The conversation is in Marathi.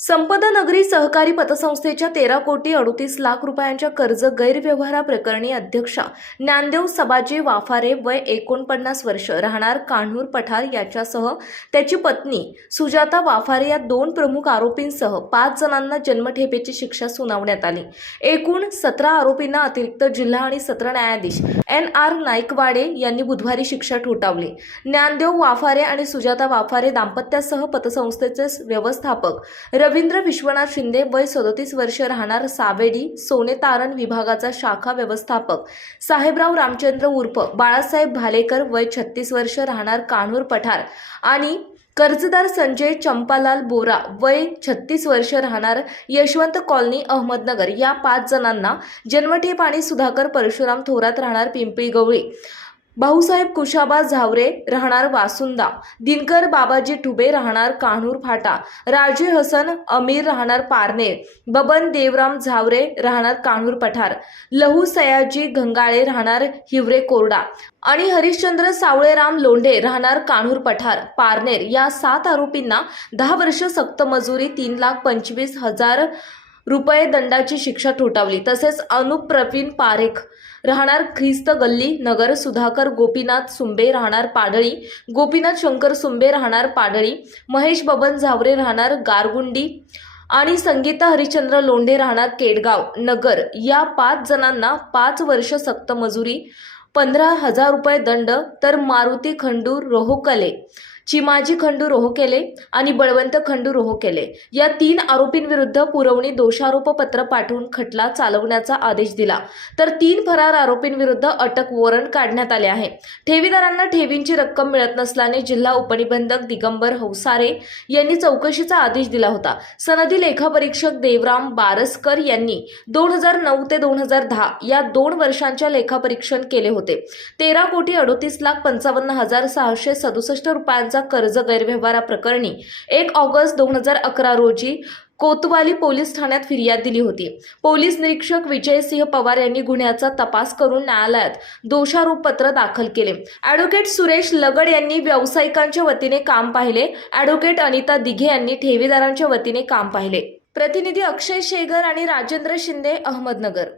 संपदा नगरी सहकारी पतसंस्थेच्या तेरा कोटी अडतीस लाख रुपयांच्या कर्ज गैरव्यवहाराप्रकरणी अध्यक्षा ज्ञानदेव सबाजी वाफारे वय एकोणपन्नास वर्ष. राहणार कान्हूर पठार याच्यासह त्याची पत्नी सुजाता वाफारे या दोन प्रमुख आरोपींसह पाच जणांना जन्मठेपेची शिक्षा सुनावण्यात आली. एकूण सतरा आरोपींना अतिरिक्त जिल्हा आणि सत्र न्यायाधीश एन आर नाईकवाडे यांनी बुधवारी शिक्षा ठोठावली. ज्ञानदेव वाफारे आणि सुजाता वाफारे दाम्पत्यासह पतसंस्थेचे व्यवस्थापक रवींद्र विश्वनाथ शिंदे वय सदोतीस वर्ष राहणार सावेडी सोने तारण विभागाचा शाखा व्यवस्थापक. साहेबराव रामचंद्र उर्फ बाळासाहेब भालेकर वय छत्तीस वर्ष राहणार कान्हूर पठार. आणि कर्जदार संजय चंपालाल बोरा वय छत्तीस वर्ष राहणार यशवंत कॉलनी अहमदनगर. या पाच जणांना जन्मठेप आणि सुधाकर परशुराम थोरात राहणार पिंपळी गवळी. भाऊसाहेब कुशाबा झावरे राहणार वासुंदा दिनकर बाबाजी ठुबे राहणार कान्हूर फाटा राजे हसन अमीर राहणार पारनेर बबन देवराम झावरे राहणार कान्हूर पठार लहू सयाजी गंगाळे राहणार हिवरे कोरडा आणि हरिश्चंद्र सावळेराम लोंढे राहणार कान्हूर पठार पारनेर या सात आरोपींना दहा वर्ष सक्त मजुरी तीन लाख पंचवीस हजार रुपये दंडाची शिक्षा ठोठावली. तसेच अनुप प्रवीण पारेख राहणार ख्रिस्त गल्ली नगर सुधाकर गोपीनाथ सुंबे राहणार पाडळी गोपीनाथ शंकर सुंबे राहणार पाडळी महेश बबन झावरे राहणार गारगुंडी आणि संगीता हरिचंद्र लोंढे राहणार केडगाव नगर. या पाच जणांना पाच वर्ष सक्त मजुरी पंधरा हजार रुपये दंड तर मारुती खंडू रोहोकले. चिमाजी खंडू रोहोकेले आणि बळवंत खंडू रोहोकेले या तीन आरोपींविरुद्ध पुरवणी दोषारोपपत्र पाठवून खटला चालवण्याचा आदेश दिला. तर तीन फरार आरोपींविरुद्ध अटक वॉरंट काढण्यात आले आहे. ठेवीदारांना ठेवींची रक्कम मिळत नसल्याने जिल्हा उपनिबंधक दिगंबर हौसारे यांनी चौकशीचा आदेश दिला होता. सनदी लेखापरीक्षक देवराम बारसकर यांनी दोन हजार नऊ ते दोन हजार दहा या दोन वर्षांच्या लेखापरीक्षण केले होते. तेरा कोटी अडोतीस लाख पंचावन्न हजार सहाशे सदुसष्ट रुपयांचा कर्ज गैरव्यवहाराप्रकरणी एक ऑगस्ट दोन हजार अकरा रोजी कोतवाली पोलीस ठाण्यात फिर्याद दिली होती. पोलीस निरीक्षक विजयसिंह पवार यांनी गुन्ह्याचा तपास करून न्यायालयात दोषारोपपत्र दाखल केले. ॲडव्होकेट सुरेश लगड यांनी व्यावसायिकांच्या वतीने काम पाहिले. ॲडव्होकेट अनिता दिघे यांनी ठेवीदारांच्या वतीने काम पाहिले. प्रतिनिधी अक्षय शेगर आणि राजेंद्र शिंदे अहमदनगर.